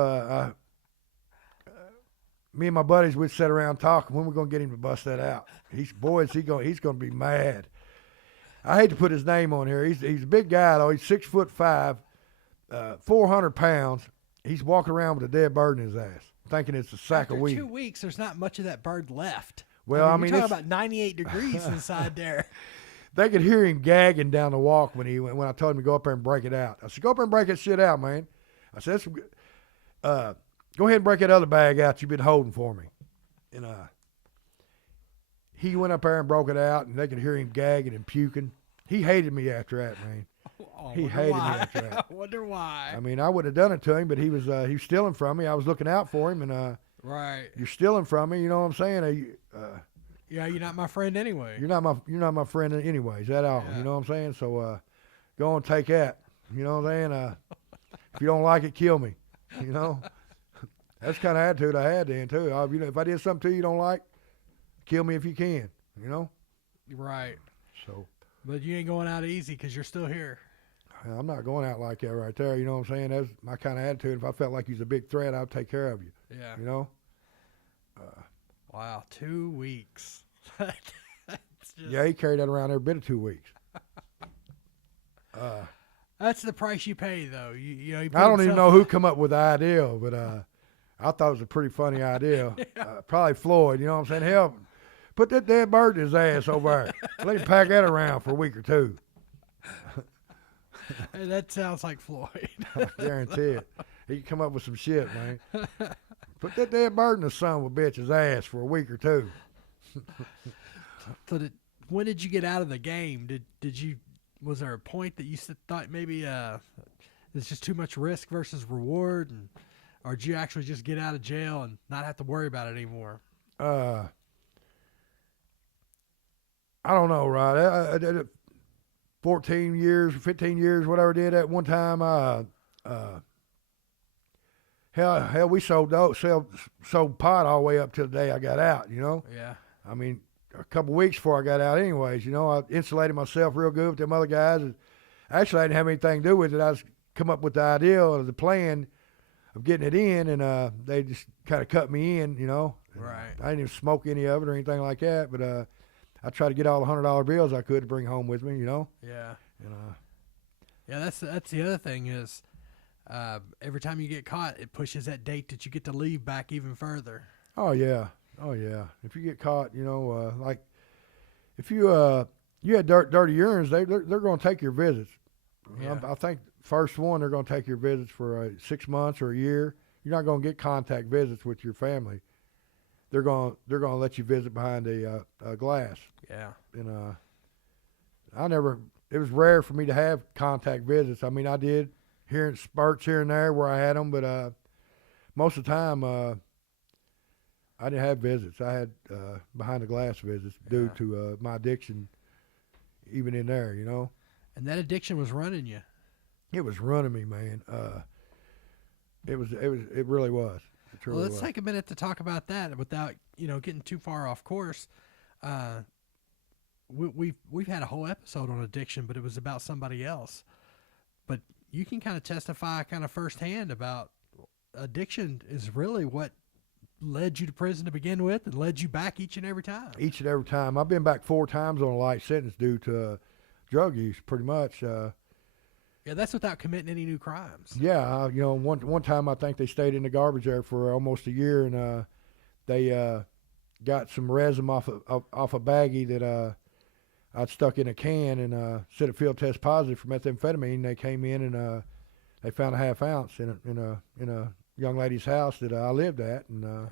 me and my buddies would sit around talking, when we're going to get him to bust that out. He's going to be mad. I hate to put his name on here. He's a big guy, though. He's 6'5", 400 pounds. He's walking around with a dead bird in his ass, thinking it's a sack of weed. After 2 weeks, there's not much of that bird left. Well, I mean you're talking about 98 degrees inside there. They could hear him gagging down the walk when I told him to go up there and break it out. I said, go up there and break that shit out, man. I said, go ahead and break that other bag out you've been holding for me. And he went up there and broke it out, and they could hear him gagging and puking. He hated me after that, man. He hated me after that. I wonder why. I mean, I would have done it to him, but he was stealing from me. I was looking out for him, and right. You're stealing from me. You know what I'm saying? Yeah, you're not my friend anyway. You're not my friend anyways. That all. Yeah. You know what I'm saying? So go and take that. You know what I'm saying? If you don't like it, kill me. You know. That's the kind of attitude I had then too. If I did something to you don't like, kill me if you can. You know. Right. So. But you ain't going out easy because you're still here. I'm not going out like that right there. You know what I'm saying? That's my kind of attitude. If I felt like he's a big threat, I'd take care of you. Yeah. You know? Wow, 2 weeks. Yeah, he carried that around every bit of 2 weeks. That's the price you pay, though. You know. I don't even know who come up with the idea, but I thought it was a pretty funny idea. Probably Floyd. You know what I'm saying? Hell, put that dead bird in his ass over there. Let him pack that around for a week or two. That sounds like Floyd. I guarantee it. He can come up with some shit, man. Put that dead bird in the son of a bitch's ass for a week or two. So when did you get out of the game? Was there a point that you thought maybe it's just too much risk versus reward, or did you actually just get out of jail and not have to worry about it anymore? I don't know, right? I did it 14 years, 15 years, whatever I did at one time. Hell, we sold pot all the way up to the day I got out, you know? Yeah. I mean, a couple weeks before I got out anyways, you know, I insulated myself real good with them other guys. Actually, I didn't have anything to do with it. I just come up with the idea or the plan of getting it in, and they just kind of cut me in, you know? Right. I didn't even smoke any of it or anything like that, but I tried to get all the $100 bills I could to bring home with me, you know? Yeah. And yeah, that's the other thing is every time you get caught, it pushes that date that you get to leave back even further. Oh yeah. If you get caught, you know, like if you had dirty urines, they're going to take your visits. Yeah. I think first one they're going to take your visits for 6 months or a year. You're not going to get contact visits with your family. They're going to let you visit behind a glass. Yeah. And it was rare for me to have contact visits. I mean, I did here in spurts here and there where I had them, but most of the time I didn't have visits. I had behind the glass visits due to my addiction, even in there, you know. And that addiction was running you. It was running me, man. It really was. It truly Well, let's was. take a minute to talk about that without getting too far off course. We've had a whole episode on addiction, but it was about somebody else. But you can kind of testify kind of firsthand about addiction is really what led you to prison to begin with and led you back each and every time. Each and every time. I've been back 4 times on a light sentence due to drug use, pretty much. Yeah, that's without committing any new crimes. Yeah, one time I think they stayed in the garbage there for almost a year, and they got some resin off a baggie that I'd stuck in a can, and said it field test positive for methamphetamine. They came in and they found a half ounce in a young lady's house that I lived at, and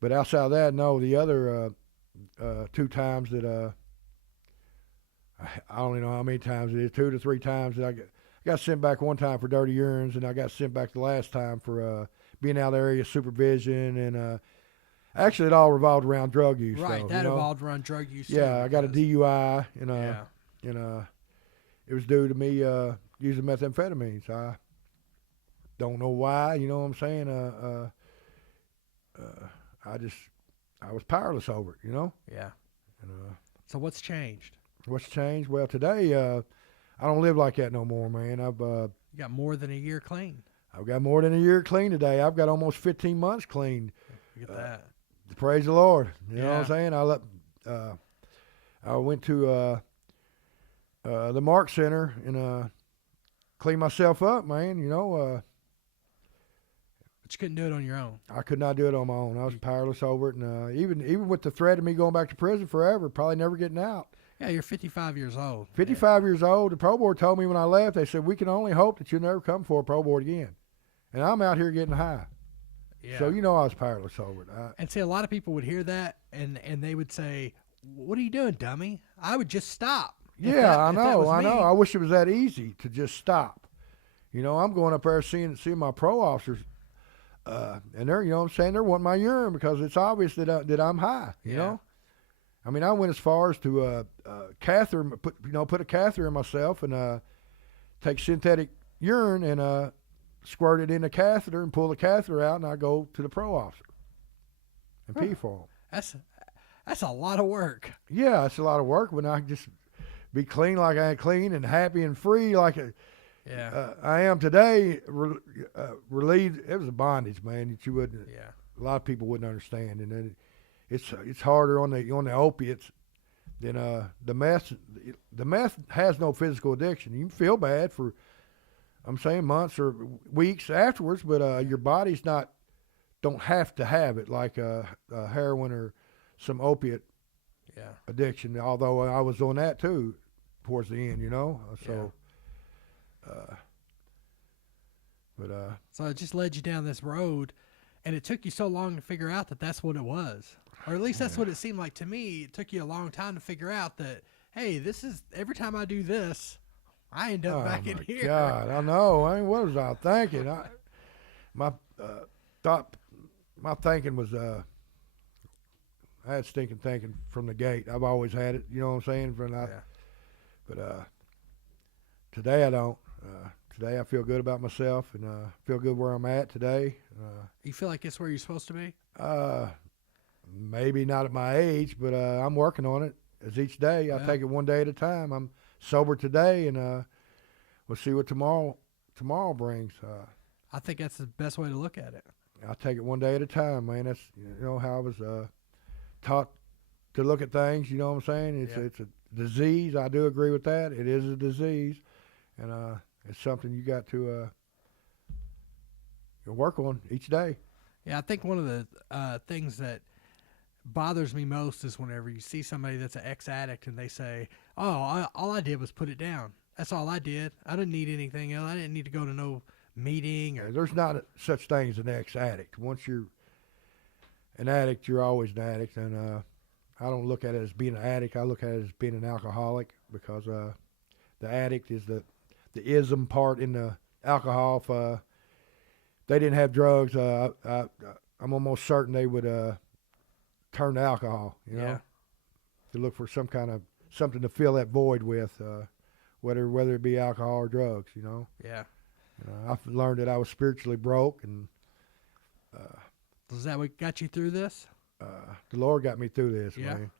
but outside of that, no. The other 2 times that I don't even know how many times it is, 2 to 3 times that I got sent back one time for dirty urines, and I got sent back the last time for being out of area supervision, and actually it all revolved around drug use. Right, though, that you know? involved around drug use. Yeah, too, I got a DUI, and yeah. It was due to me using methamphetamines. I don't know why, you know what I'm saying? I was powerless over it, you know? Yeah. And, So what's changed? what's changed? Well, today, I don't live like that no more, man. You got more than a year clean. I've got more than a year clean today. I've got almost 15 months clean. Look at that. Praise the Lord. You know what I'm Yeah. saying? I went to the Mark Center and cleaned myself up, man. You know, But you couldn't do it on your own. I could not do it on my own. I was powerless over it, and even with the threat of me going back to prison forever, probably never getting out. Yeah, you're 55 years old. 55 years old. The pro board told me when I left, they said, we can only hope that you'll never come for a pro board again. And I'm out here getting high. Yeah. So, you know, I was powerless over it. And see, a lot of people would hear that, and they would say, what are you doing, dummy? I would just stop. I If that know. was I me. know. I wish it was that easy to just stop. You know, I'm going up there seeing my pro officers, and they're, you know what I'm saying, they're wanting my urine because it's obvious that I'm high, you know? I mean, I went as far as to catheter, put a catheter in myself and take synthetic urine and squirt it in the catheter and pull the catheter out, and I go to the pro officer and pee for him. That's a lot of work. Yeah, it's a lot of work when I can just be clean like I am clean and happy and free like I am today. Relieved. It was a bondage, man, that you wouldn't. Yeah. A lot of people wouldn't understand, and then it's harder on the opiates than the meth. The meth has no physical addiction. You can feel bad for, I'm saying, months or weeks afterwards, but your body's don't have to have it like heroin or some opiate addiction. Although I was on that too towards the end, you know. So, so it just led you down this road, And it took you so long to figure out that that's what it was. Or at least that's what it seemed like to me. It took you a long time to figure out that, hey, this is, every time I do this, I end up back in here. God, I know. I mean, what was I thinking? My thinking was, I had stinking thinking from the gate. I've always had it, you know what I'm saying? But today I don't. Today I feel good about myself and feel good where I'm at today. You feel like it's where you're supposed to be? Maybe not at my age, but I'm working on it as each day. I take it one day at a time. I'm sober today, and we'll see what tomorrow brings. I think that's the best way to look at it. I take it one day at a time, man. That's how I was taught to look at things. You know what I'm saying? It's a disease. I do agree with that. It is a disease, and it's something you got to work on each day. Yeah, I think one of the things that bothers me most is whenever you see somebody that's an ex-addict and they say, "Oh, all I did was put it down. That's all I did. I didn't need anything else. I didn't need to go to no meeting." Or there's not such thing as an ex-addict. Once you're an addict, you're always an addict, and I don't look at it as being an addict. I look at it as being an alcoholic, because the addict is the ism part in the alcohol. If they didn't have drugs, I'm almost certain they would turn to alcohol, to look for something to fill that void with, whether it be alcohol or drugs, Yeah. I've learned that I was spiritually broke, and is that what got you through this? the Lord got me through this, Yeah. man.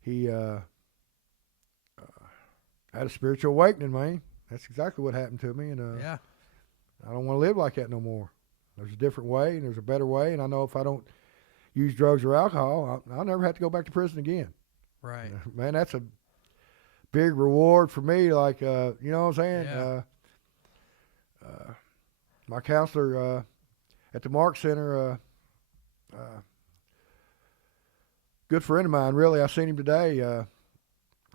He had a spiritual awakening, man. That's exactly what happened to me, and Yeah. I don't want to live like that no more. There's a different way, and there's a better way, and I know if I don't use drugs or alcohol, I'll never have to go back to prison again. Right. Man, that's a big reward for me. Like, you know what I'm saying? Yeah. My counselor at the Mark Center, good friend of mine, really. I seen him today.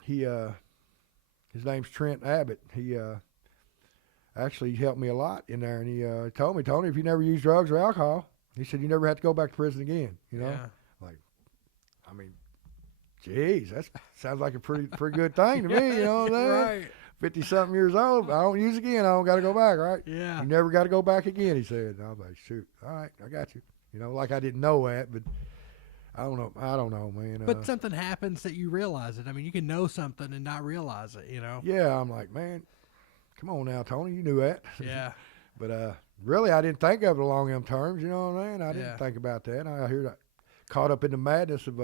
His name's Trent Abbott. He actually helped me a lot in there, and he told me, "Tony, if you never use drugs or alcohol," he said, "you never have to go back to prison again." Yeah. Like, I mean, geez, that sounds like a pretty good thing to me. You know what I'm saying? Right. 50-something years old, I don't use again. I don't got to go back, right? Yeah. You never got to go back again, he said. And I was like, shoot, all right, I got you. Like I didn't know that, but I don't know, man. But something happens that you realize it. I mean, you can know something and not realize it, Yeah, I'm like, man, come on now, Tony, you knew that. Yeah. But really, I didn't think of it along them terms, you know what I mean? I didn't think about that. I hear that caught up in the madness of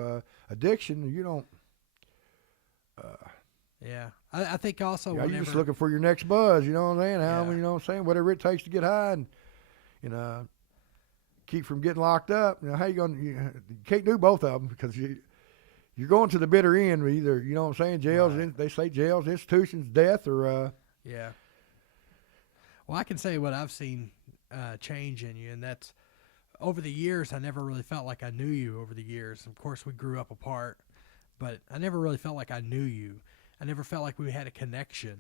addiction, you don't. Yeah. I think also you're just looking for your next buzz, you know what I'm saying? You know what I'm saying? Whatever it takes to get high and keep from getting locked up. How you going? You can't do both of them, because you're going to the bitter end. Either, you know what I'm saying? Jails, Right. They say jails, institutions, death, or Yeah. Well, I can say what I've seen change in you, and that's over the years. I never really felt like I knew you over the years. Of course, we grew up apart, but I never really felt like I knew you. I never felt like we had a connection.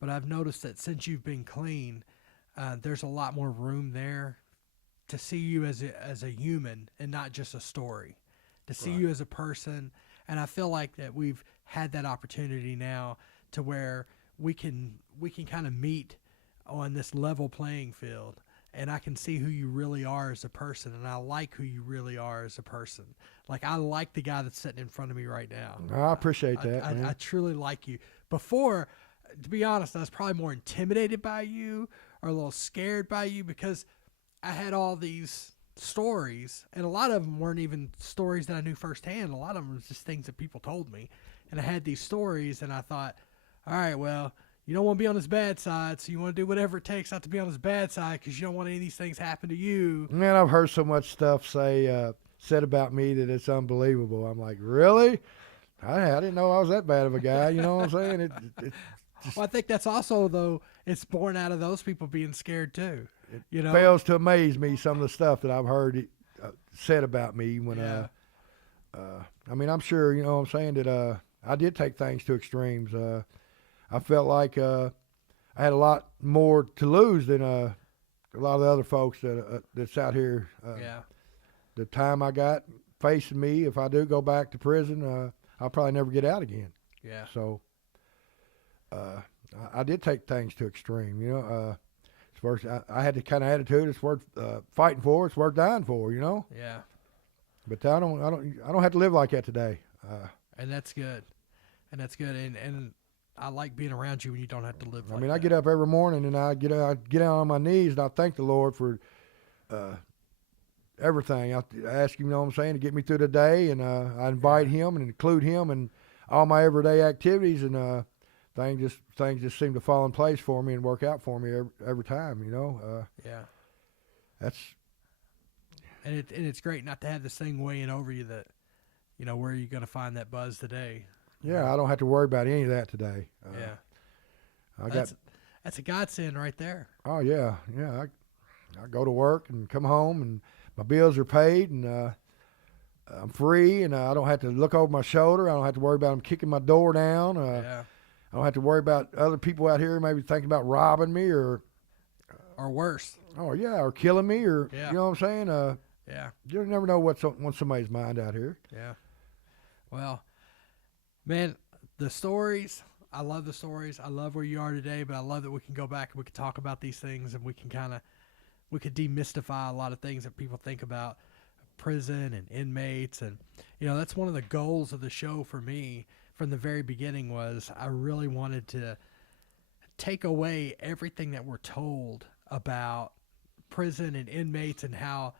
But I've noticed that since you've been clean, there's a lot more room there to see you as a human and not just a story, to see you as a person. And I feel like that we've had that opportunity now to where we can kind of meet on this level playing field, and I can see who you really are as a person, and I like who you really are as a person. Like, I like the guy that's sitting in front of me right now. I appreciate that, man. I truly like you. Before, to be honest, I was probably more intimidated by you or a little scared by you, because I had all these stories, and a lot of them weren't even stories that I knew firsthand. A lot of them was just things that people told me, and I had these stories, and I thought, all right, well, you don't want to be on his bad side, so you want to do whatever it takes not to be on his bad side, because you don't want any of these things happen to you. Man, I've heard so much stuff said about me that it's unbelievable. I'm like, really? I didn't know I was that bad of a guy. You know what I'm saying? It just, Well, I think that's also, though, it's born out of those people being scared too. it fails to amaze me, some of the stuff that I've heard said about me when I mean, I'm sure, you know what I'm saying, that I did take things to extremes. I felt like I had a lot more to lose than a lot of the other folks that's out here. Yeah. The time I got facing me, if I do go back to prison, I'll probably never get out again. Yeah. So I did take things to extreme. You know, it's worth. I had the kind of attitude it's worth fighting for. It's worth dying for. You know. Yeah. But I don't have to live like that today. And that's good. And that's good. And I like being around you when you don't have to live like I mean, that. I get up every morning and I get out on my knees and I thank the Lord for everything. I ask him, you know what I'm saying, to get me through the day, and I invite him and include him in all my everyday activities, and things just seem to fall in place for me and work out for me every time. You know. Yeah. That's. And it's great not to have this thing weighing over you that, you know, where are you going to find that buzz today? Yeah, I don't have to worry about any of that today. Yeah. That's a godsend right there. Oh yeah. I go to work and come home and my bills are paid and I'm free and I don't have to look over my shoulder. I don't have to worry about them kicking my door down. Yeah. I don't have to worry about other people out here maybe thinking about robbing me or worse. Oh yeah, or killing me or Yeah. you know what I'm saying? Yeah. You never know what's on somebody's mind out here. Yeah. Well, man, the stories, I love the stories. I love where you are today, but I love that we can go back and we can talk about these things and we could demystify a lot of things that people think about prison and inmates. And, you know, that's one of the goals of the show for me from the very beginning was I really wanted to take away everything that we're told about prison and inmates and how,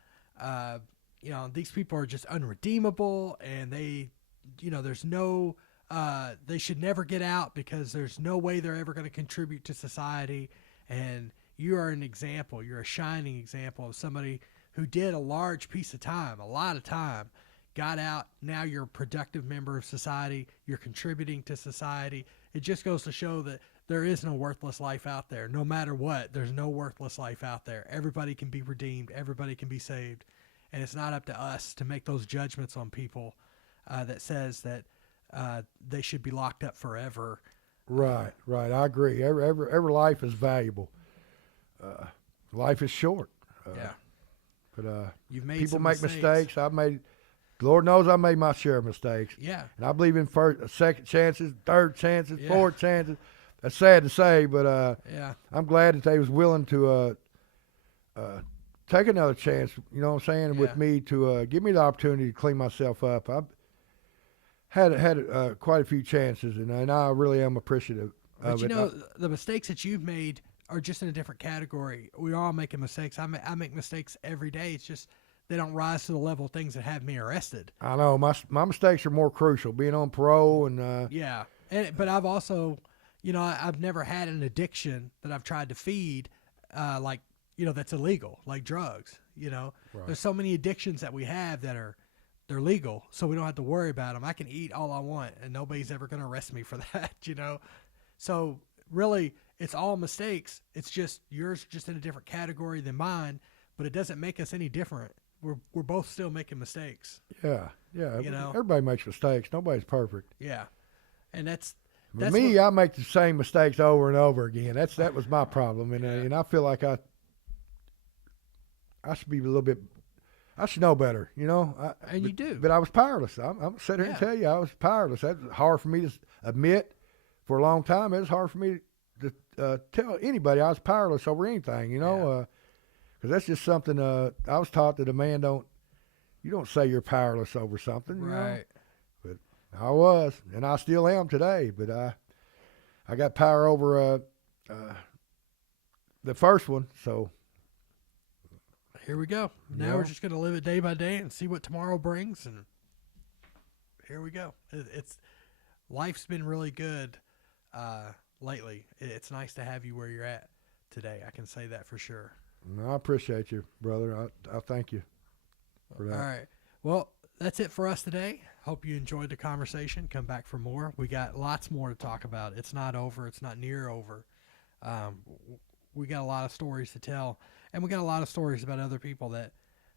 you know, these people are just unredeemable and they, you know, there's no, they should never get out because there's no way they're ever going to contribute to society. And you are an example. You're a shining example of somebody who did a large piece of time, a lot of time, got out. Now you're a productive member of society. You're contributing to society. It just goes to show that there is no worthless life out there. No matter what, there's no worthless life out there. Everybody can be redeemed. Everybody can be saved. And it's not up to us to make those judgments on people that says that they should be locked up forever. Right. I agree. Every life is valuable. Life is short. Yeah. But You've made people some make mistakes. I've made. Lord knows I made my share of mistakes. Yeah. And I believe in second chances, third chances, Yeah. fourth chances. That's sad to say, but Yeah. I'm glad that they was willing to take another chance, you know what I'm saying, with Yeah. me to give me the opportunity to clean myself up. I've had quite a few chances, and I really am appreciative But of you it. know, the mistakes that you've made are just in a different category. We're all making mistakes. I make mistakes every day. It's just they don't rise to the level of things that have me arrested. I know my mistakes are more crucial, being on parole and Yeah. But I've also, you know, I've never had an addiction that I've tried to feed, like, you know, that's illegal, like drugs. You know, Right. There's so many addictions that we have that they're legal, so we don't have to worry about them. I can eat all I want, and nobody's ever going to arrest me for that. You know, so really, it's all mistakes. It's just yours, just in a different category than mine, but it doesn't make us any different. We're both still making mistakes. yeah. You know? Everybody makes mistakes. Nobody's perfect. Yeah, and that's Me, I make the same mistakes over and over again. That was my problem, and I feel like I should be a little bit. I should know better, you know. And you do. But I was powerless. I'm sitting here and tell you I was powerless. That's hard for me to admit. For a long time, it was hard for me to tell anybody I was powerless over anything, you know. Because that's just something I was taught that you don't say you're powerless over something, you know. Right. But I was, and I still am today. But I got power over the first one, so. Here we go. Now we're just going to live it day by day and see what tomorrow brings, and here we go. Life's been really good lately. It's nice to have you where you're at today. I can say that for sure. No, I appreciate you, brother. I thank you for that. All right. Well, that's it for us today. Hope you enjoyed the conversation. Come back for more. We got lots more to talk about. It's not over. It's not near over. We got a lot of stories to tell, and we got a lot of stories about other people that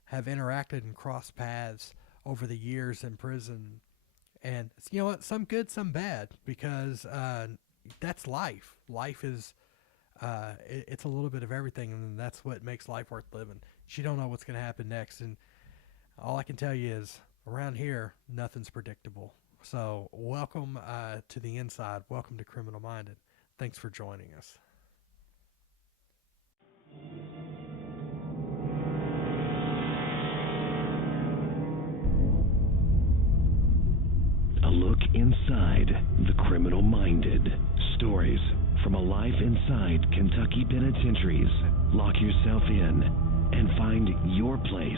have interacted and crossed paths over the years in prison. And you know what? Some good, some bad, because that's life. Life is It's a little bit of everything, and that's what makes life worth living. You don't know what's going to happen next, and all I can tell you is around here, nothing's predictable. So welcome to the inside. Welcome to Criminal Minded. Thanks for joining us. A look inside the criminal minded. Stories from a life inside Kentucky penitentiaries. Lock yourself in and find your place